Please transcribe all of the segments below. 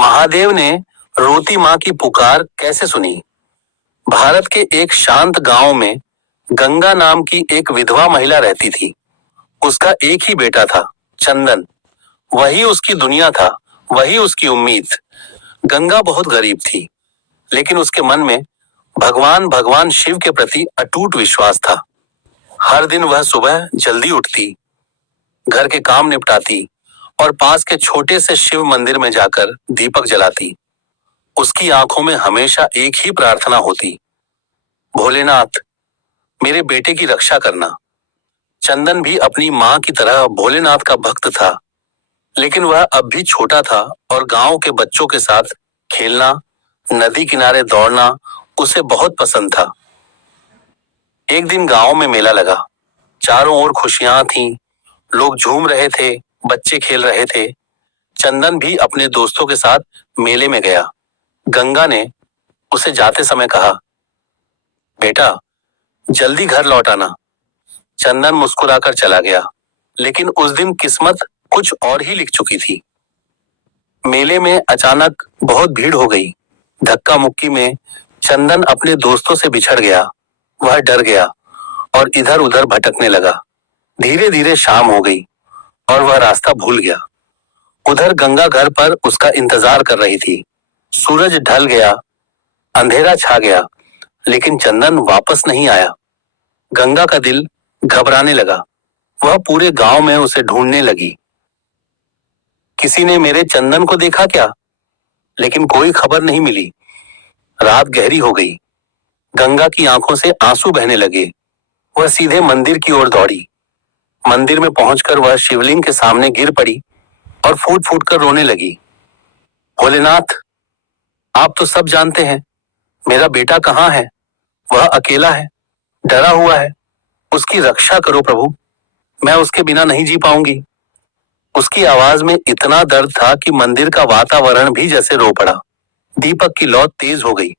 महादेव ने रोती मां की पुकार कैसे सुनी। भारत के एक शांत गांव में गंगा नाम की एक विधवा महिला रहती थी। उसका एक ही बेटा था, चंदन। वही उसकी दुनिया था, वही उसकी उम्मीद। गंगा बहुत गरीब थी, लेकिन उसके मन में भगवान भगवान शिव के प्रति अटूट विश्वास था। हर दिन वह सुबह जल्दी उठती, घर के काम निपटाती और पास के छोटे से शिव मंदिर में जाकर दीपक जलाती। उसकी आंखों में हमेशा एक ही प्रार्थना होती, भोलेनाथ, मेरे बेटे की रक्षा करना। चंदन भी अपनी मां की तरह भोलेनाथ का भक्त था, लेकिन वह अब भी छोटा था और गांव के बच्चों के साथ खेलना, नदी किनारे दौड़ना उसे बहुत पसंद था। एक दिन गांव में मेला लगा। चारों ओर खुशियां थीं, लोग झूम रहे थे, बच्चे खेल रहे थे। चंदन भी अपने दोस्तों के साथ मेले में गया। गंगा ने उसे जाते समय कहा, बेटा, जल्दी घर लौट आना। चंदन मुस्कुराकर चला गया, लेकिन उस दिन किस्मत कुछ और ही लिख चुकी थी। मेले में अचानक बहुत भीड़ हो गई। धक्का मुक्की में चंदन अपने दोस्तों से बिछड़ गया। वह डर गया और इधर उधर भटकने लगा। धीरे धीरे शाम हो गई और वह रास्ता भूल गया। उधर गंगा घर पर उसका इंतजार कर रही थी। सूरज ढल गया, अंधेरा छा गया, लेकिन चंदन वापस नहीं आया। गंगा का दिल घबराने लगा। वह पूरे गांव में उसे ढूंढने लगी। किसी ने मेरे चंदन को देखा क्या? लेकिन कोई खबर नहीं मिली। रात गहरी हो गई। गंगा की आंखों से आंसू बहने लगे। वह सीधे मंदिर की ओर दौड़ी। मंदिर में पहुंचकर वह शिवलिंग के सामने गिर पड़ी और फूट फूट कर रोने लगी। भोलेनाथ, आप तो सब जानते हैं, मेरा बेटा कहाँ है? वह अकेला है, डरा हुआ है। उसकी रक्षा करो प्रभु, मैं उसके बिना नहीं जी पाऊंगी। उसकी आवाज में इतना दर्द था कि मंदिर का वातावरण भी जैसे रो पड़ा। दीपक की लौ तेज हो गई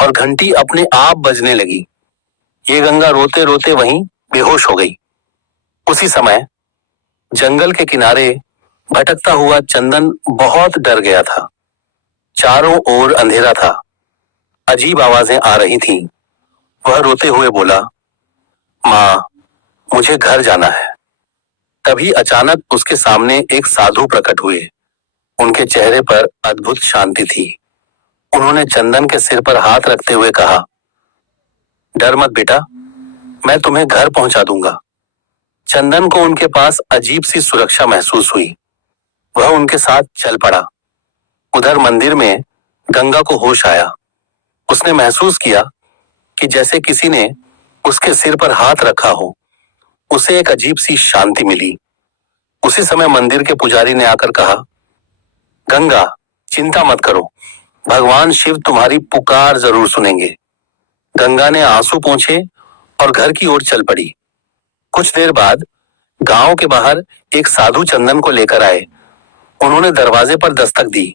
और घंटी अपने आप बजने लगी। ये गंगा रोते रोते वहीं बेहोश हो गई। उसी समय जंगल के किनारे भटकता हुआ चंदन बहुत डर गया था। चारों ओर अंधेरा था। अजीब आवाजें आ रही थीं। वह रोते हुए बोला, मां, मुझे घर जाना है। तभी अचानक उसके सामने एक साधु प्रकट हुए। उनके चेहरे पर अद्भुत शांति थी। उन्होंने चंदन के सिर पर हाथ रखते हुए कहा, डर मत बेटा, मैं तुम्हें घर पहुंचा दूंगा। चंदन को उनके पास अजीब सी सुरक्षा महसूस हुई। वह उनके साथ चल पड़ा। उधर मंदिर में गंगा को होश आया। उसने महसूस किया कि जैसे किसी ने उसके सिर पर हाथ रखा हो। उसे एक अजीब सी शांति मिली। उसी समय मंदिर के पुजारी ने आकर कहा, गंगा, चिंता मत करो, भगवान शिव तुम्हारी पुकार जरूर सुनेंगे। गंगा ने आंसू पोंछे और घर की ओर चल पड़ी। कुछ देर बाद गांव के बाहर एक साधु चंदन को लेकर आए। उन्होंने दरवाजे पर दस्तक दी।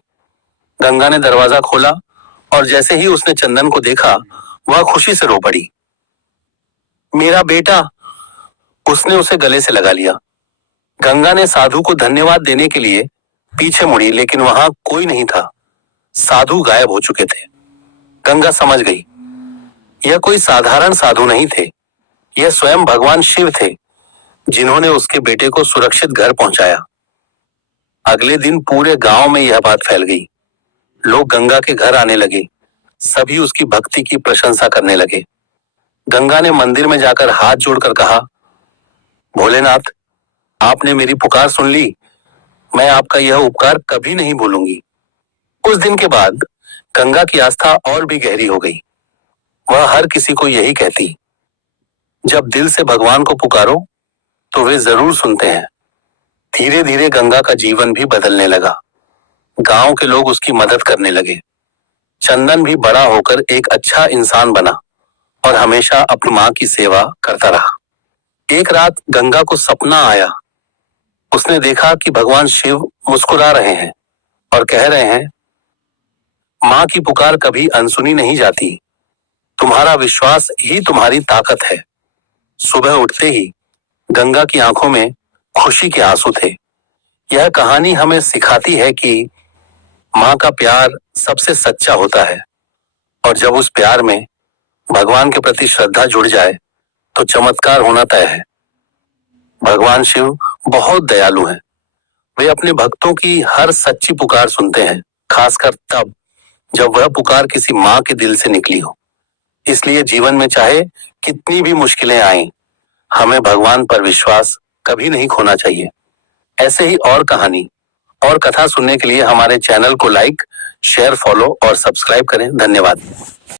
गंगा ने दरवाजा खोला और जैसे ही उसने चंदन को देखा, वह खुशी से रो पड़ी। मेरा बेटा! उसने उसे गले से लगा लिया। गंगा ने साधु को धन्यवाद देने के लिए पीछे मुड़ी, लेकिन वहां कोई नहीं था। साधु गायब हो चुके थे। गंगा समझ गई, यह कोई साधारण साधु नहीं थे। यह स्वयं भगवान शिव थे, जिन्होंने उसके बेटे को सुरक्षित घर पहुंचाया। अगले दिन पूरे गांव में यह बात फैल गई। लोग गंगा के घर आने लगे। सभी उसकी भक्ति की प्रशंसा करने लगे। गंगा ने मंदिर में जाकर हाथ जोड़कर कहा, भोलेनाथ, आपने मेरी पुकार सुन ली। मैं आपका यह उपकार कभी नहीं भूलूंगी। उस दिन के बाद गंगा की आस्था और भी गहरी हो गई। वह हर किसी को यही कहती, जब दिल से भगवान को पुकारो तो वे जरूर सुनते हैं। धीरे धीरे गंगा का जीवन भी बदलने लगा। गांव के लोग उसकी मदद करने लगे। चंदन भी बड़ा होकर एक अच्छा इंसान बना और हमेशा अपनी मां की सेवा करता रहा। एक रात गंगा को सपना आया। उसने देखा कि भगवान शिव मुस्कुरा रहे हैं और कह रहे हैं, मां की पुकार कभी अनसुनी नहीं जाती। तुम्हारा विश्वास ही तुम्हारी ताकत है। सुबह उठते ही गंगा की आंखों में खुशी के आंसू थे। यह कहानी हमें सिखाती है कि माँ का प्यार सबसे सच्चा होता है और जब उस प्यार में भगवान के प्रति श्रद्धा जुड़ जाए तो चमत्कार होना तय है। भगवान शिव बहुत दयालु हैं। वे अपने भक्तों की हर सच्ची पुकार सुनते हैं, खासकर तब जब वह पुकार किसी माँ के दिल से निकली हो। इसलिए जीवन में चाहे कितनी भी मुश्किलें आएं, हमें भगवान पर विश्वास कभी नहीं खोना चाहिए। ऐसे ही और कहानी और कथा सुनने के लिए हमारे चैनल को लाइक, शेयर, फॉलो और सब्सक्राइब करें। धन्यवाद।